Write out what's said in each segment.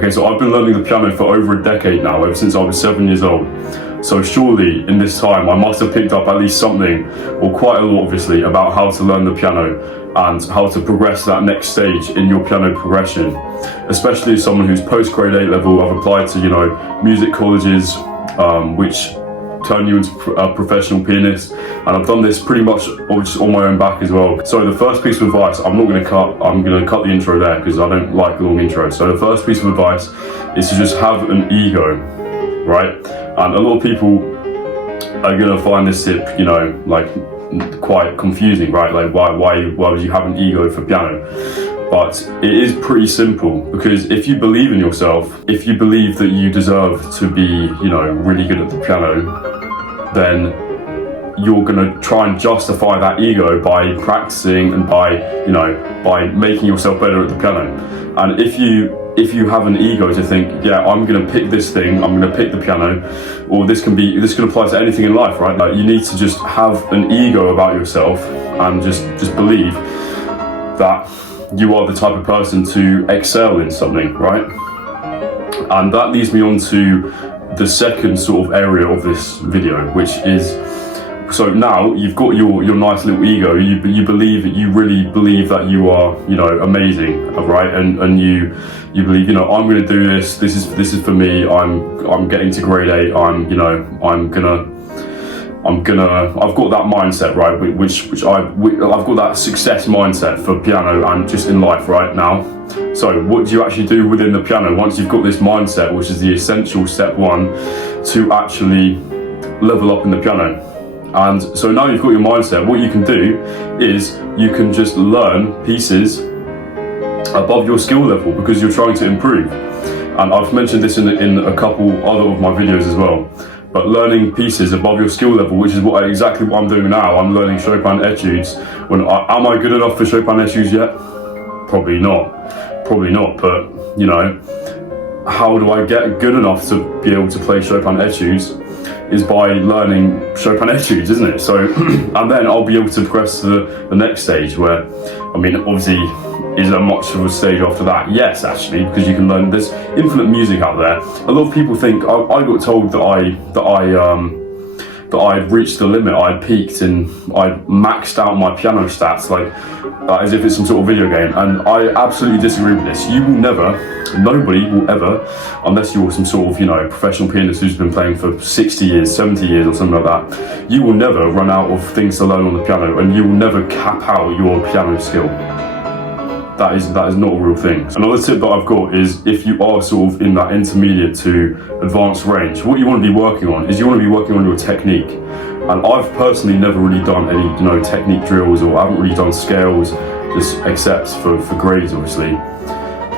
Okay, so I've been learning the piano for over a decade now, ever since I was 7 years old. So surely in this time I must have picked up at least something, or quite a lot obviously, about how to learn the piano and how to progress to that next stage in your piano progression. Especially as someone who's post-grade 8 level, I've applied to, music colleges, which turn you into a professional pianist, and I've done this pretty much just on my own back as well. So the first piece of advice, I'm going to cut the intro there because I don't like long intros. So the first piece of advice is to just have an ego, right? And a lot of people are going to find this tip, quite confusing, right? Like why would you have an ego for piano? But it is pretty simple, because if you believe in yourself, if you believe that you deserve to be, really good at the piano, then you're gonna try and justify that ego by practicing and by making yourself better at the piano. And if you have an ego to think, yeah, I'm gonna pick this thing, I'm gonna pick the piano, or this can apply to anything in life, right? Like, you need to just have an ego about yourself and just believe that you are the type of person to excel in something, right? And that leads me on to the second sort of area of this video, which is, so now you've got your nice little ego, you really believe that you are, amazing, right? And you believe, I'm gonna do this is for me, I'm getting to grade 8, I've got that mindset, right? I've got that success mindset for piano and just in life right now. So what do you actually do within the piano once you've got this mindset, which is the essential step 1 to actually level up in the piano? And so now you've got your mindset, what you can do is you can just learn pieces above your skill level because you're trying to improve. And I've mentioned this in a couple other of my videos as well. But learning pieces above your skill level, which is exactly what I'm doing now. I'm learning Chopin etudes. Am I good enough for Chopin etudes yet? Probably not, but how do I get good enough to be able to play Chopin etudes? Is by learning Chopin etudes, isn't it? So, and then I'll be able to progress to the next stage where, obviously, is there much of a stage after that? Yes, actually, because you can learn, there's infinite music out there. A lot of people think, I got told that I'd reached the limit, I'd peaked and I'd maxed out my piano stats, as if it's some sort of video game. And I absolutely disagree with this. You will never, nobody will ever, unless you're some sort of, professional pianist who's been playing for 60 years, 70 years or something like that, you will never run out of things to learn on the piano, and you will never cap out your piano skill. That is not a real thing. Another tip that I've got is, if you are sort of in that intermediate to advanced range, what you want to be working on is you want to be working on your technique. And I've personally never really done any technique drills, or I haven't really done scales, just except for grades obviously.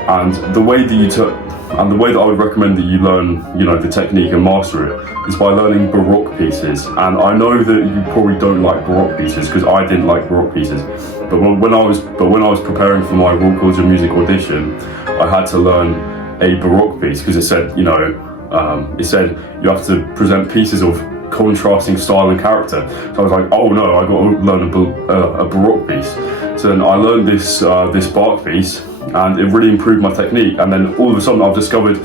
And the way that I would recommend that you learn, the technique and master it is by learning Baroque pieces. And I know that you probably don't like Baroque pieces, because I didn't like Baroque pieces. But when I was preparing for my Royal College of Music audition, I had to learn a Baroque piece because it said, you have to present pieces of contrasting style and character. So I was like, oh no, I got to learn a Baroque piece. So then I learned this Bach piece, and it really improved my technique. And then all of a sudden I've discovered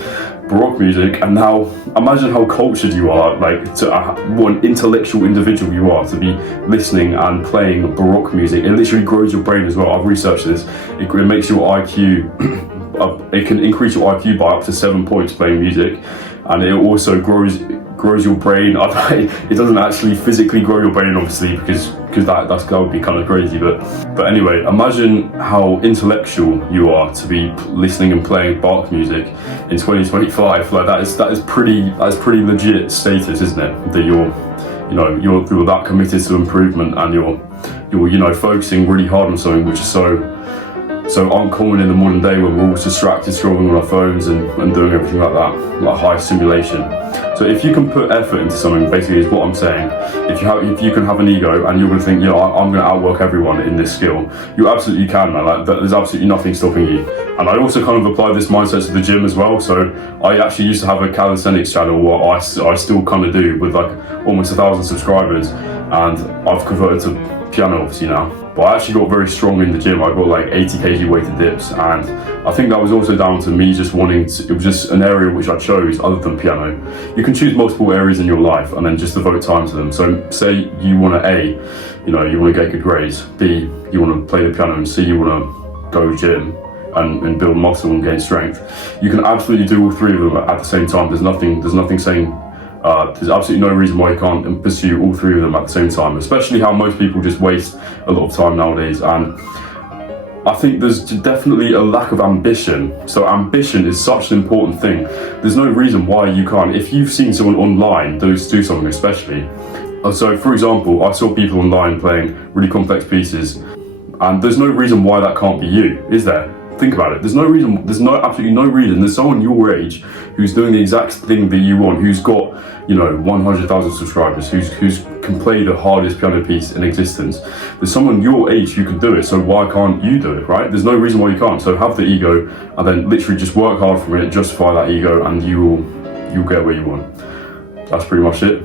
Baroque music, and now imagine how cultured you are, what an intellectual individual you are to be listening and playing Baroque music. It literally grows your brain as well. I've researched this. It makes your IQ, it can increase your IQ by up to 7 points playing music, and it also grows your brain. It doesn't actually physically grow your brain, obviously, because that would be kind of crazy. But anyway, imagine how intellectual you are to be listening and playing Bach music in 2025. That is pretty legit status, isn't it? That you're that committed to improvement, and you're focusing really hard on something which is so uncommon in the modern day, when we're all distracted scrolling on our phones and doing everything like that, like high stimulation. So if you can put effort into something, basically is what I'm saying. If you can have an ego and you're going to think, I'm going to outwork everyone in this skill, you absolutely can, man. There's absolutely nothing stopping you. And I also kind of applied this mindset to the gym as well. So I actually used to have a calisthenics channel, what I still kind of do, with almost 1,000 subscribers. and I've converted to piano obviously now. But I actually got very strong in the gym. I got like 80 kg weighted dips, and I think that was also down to me just wanting to, it was just an area which I chose other than piano. You can choose multiple areas in your life and then just devote time to them. So say you want to A, you know, you want to get good grades, B, you want to play the piano, and C, you want to go gym and build muscle and gain strength. You can absolutely do all three of them at the same time. There's nothing saying, there's absolutely no reason why you can't pursue all three of them at the same time, especially how most people just waste a lot of time nowadays. And I think there's definitely a lack of ambition. So ambition is such an important thing. There's no reason why you can't. If you've seen someone online do something especially, so for example, I saw people online playing really complex pieces, and there's no reason why that can't be you, is there? Think about it. There's absolutely no reason. There's someone your age who's doing the exact thing that you want, who's got, you know, 100,000 subscribers, who's can play the hardest piano piece in existence. There's someone your age who can do it, so why can't you do it, right? There's no reason why you can't. So have the ego, and then literally just work hard for it, justify that ego, and you'll get where you want. That's pretty much it.